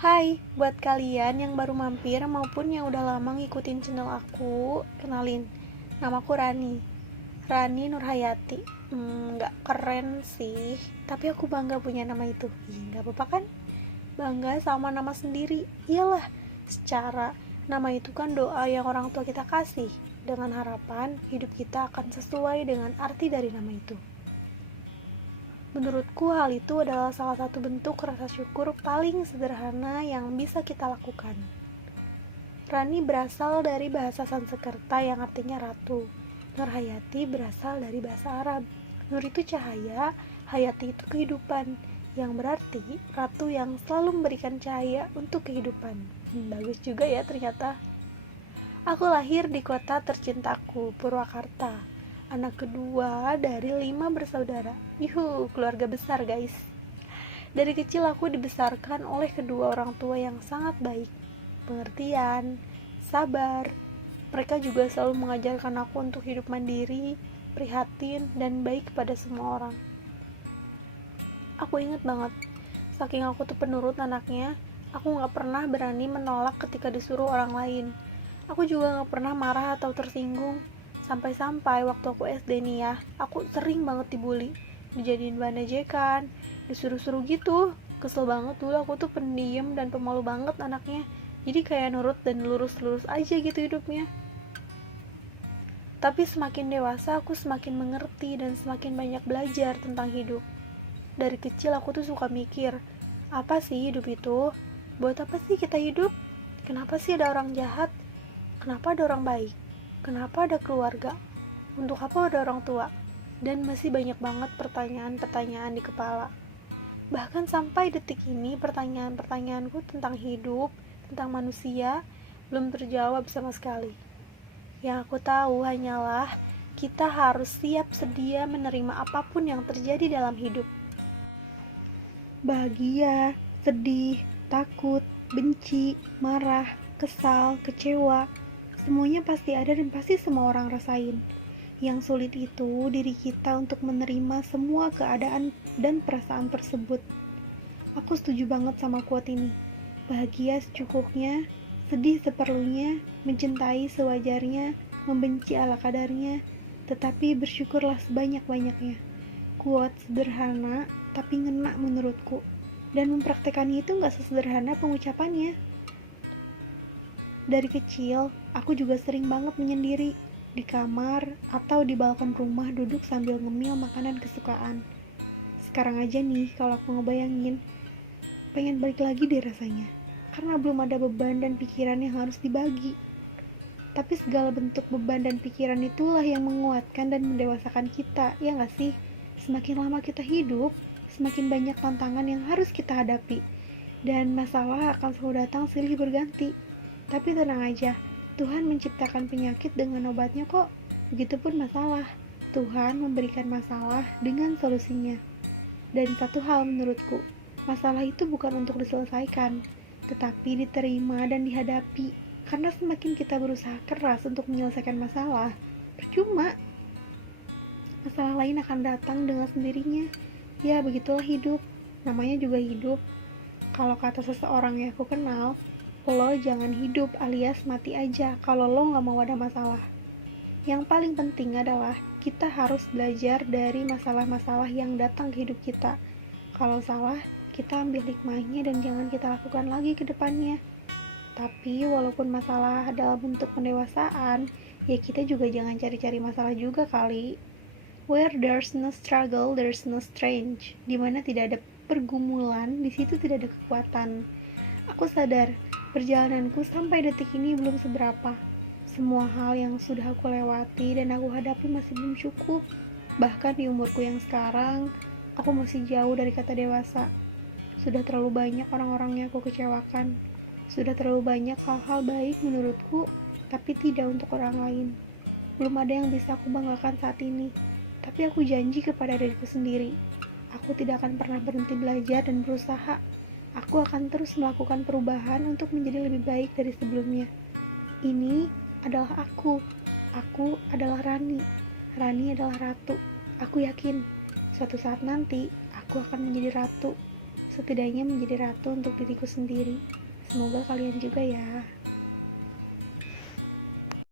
Hai, buat kalian yang baru mampir maupun yang udah lama ngikutin channel aku, kenalin, namaku Rani. Rani Nurhayati. Nggak keren sih, tapi aku bangga punya nama itu. Ih, nggak apa-apa kan? Bangga sama nama sendiri. Iyalah, secara nama itu kan doa yang orang tua kita kasih, dengan harapan hidup kita akan sesuai dengan arti dari nama itu. Menurutku hal itu adalah salah satu bentuk rasa syukur paling sederhana yang bisa kita lakukan. Rani berasal dari bahasa Sanskerta yang artinya ratu. Nurhayati berasal dari bahasa Arab. Nur itu cahaya, hayati itu kehidupan, yang berarti ratu yang selalu memberikan cahaya untuk kehidupan. Bagus juga ya ternyata. Aku lahir di kota tercintaku, Purwakarta. Anak kedua dari 5 bersaudara. Keluarga besar guys. Dari kecil aku dibesarkan oleh kedua orang tua yang sangat baik, pengertian, sabar. Mereka juga selalu mengajarkan aku untuk hidup mandiri, prihatin, dan baik pada semua orang. Aku inget banget, saking aku tuh penurut anaknya, aku gak pernah berani menolak ketika disuruh orang lain. Aku juga gak pernah marah atau tersinggung. Sampai-sampai waktu aku SD nih ya, aku sering banget dibully, dijadiin bahan ejekan, disuruh-suruh gitu. Kesel banget, dulu aku tuh pendiam dan pemalu banget anaknya. Jadi kayak nurut dan lurus-lurus aja gitu hidupnya. Tapi semakin dewasa aku semakin mengerti dan semakin banyak belajar tentang hidup. Dari kecil aku tuh suka mikir, apa sih hidup itu? Buat apa sih kita hidup? Kenapa sih ada orang jahat? Kenapa ada orang baik? Kenapa ada keluarga? Untuk apa ada orang tua? Dan masih banyak banget pertanyaan-pertanyaan di kepala. Bahkan sampai detik ini pertanyaan-pertanyaanku tentang hidup, tentang manusia, belum terjawab sama sekali. Yang aku tahu hanyalah kita harus siap sedia menerima apapun yang terjadi dalam hidup. Bahagia, sedih, takut, benci, marah, kesal, kecewa, semuanya pasti ada dan pasti semua orang rasain. Yang sulit itu diri kita untuk menerima semua keadaan dan perasaan tersebut. Aku setuju banget sama quote ini. Bahagia secukupnya, sedih seperlunya, mencintai sewajarnya, membenci ala kadarnya, tetapi bersyukurlah sebanyak-banyaknya. Quote sederhana, tapi ngena menurutku. Dan mempraktekannya itu gak sesederhana pengucapannya. Dari kecil, aku juga sering banget menyendiri, di kamar atau di balkon rumah duduk sambil ngemil makanan kesukaan. Sekarang aja nih, kalau aku ngebayangin, pengen balik lagi deh rasanya. Karena belum ada beban dan pikiran yang harus dibagi. Tapi segala bentuk beban dan pikiran itulah yang menguatkan dan mendewasakan kita, ya gak sih? Semakin lama kita hidup, semakin banyak tantangan yang harus kita hadapi. Dan masalah akan selalu datang silih berganti. Tapi tenang aja, Tuhan menciptakan penyakit dengan obatnya kok. Begitupun masalah. Tuhan memberikan masalah dengan solusinya. Dan satu hal menurutku, masalah itu bukan untuk diselesaikan, tetapi diterima dan dihadapi. Karena semakin kita berusaha keras untuk menyelesaikan masalah, percuma. Masalah lain akan datang dengan sendirinya. Ya, begitulah hidup. Namanya juga hidup. Kalau kata seseorang yang aku kenal, lo jangan hidup alias mati aja kalau lo gak mau ada masalah. Yang paling penting adalah kita harus belajar dari masalah-masalah yang datang ke hidup kita. Kalau salah, kita ambil hikmahnya dan jangan kita lakukan lagi ke depannya. Tapi walaupun masalah adalah bentuk pendewasaan, ya kita juga jangan cari-cari masalah juga kali. Where there's no struggle, there's no strength. Dimana tidak ada pergumulan, di situ tidak ada kekuatan. Aku sadar, perjalananku sampai detik ini belum seberapa. Semua hal yang sudah aku lewati dan aku hadapi masih belum cukup. Bahkan di umurku yang sekarang, aku masih jauh dari kata dewasa. Sudah terlalu banyak orang-orang yang aku kecewakan. Sudah terlalu banyak hal-hal baik menurutku, tapi tidak untuk orang lain. Belum ada yang bisa aku banggakan saat ini. Tapi aku janji kepada diriku sendiri, aku tidak akan pernah berhenti belajar dan berusaha. Aku akan terus melakukan perubahan untuk menjadi lebih baik dari sebelumnya. Ini adalah aku. Aku adalah Rani. Rani adalah ratu. Aku yakin, suatu saat nanti aku akan menjadi ratu. setidaknya menjadi ratu untuk diriku sendiri. Semoga kalian juga ya.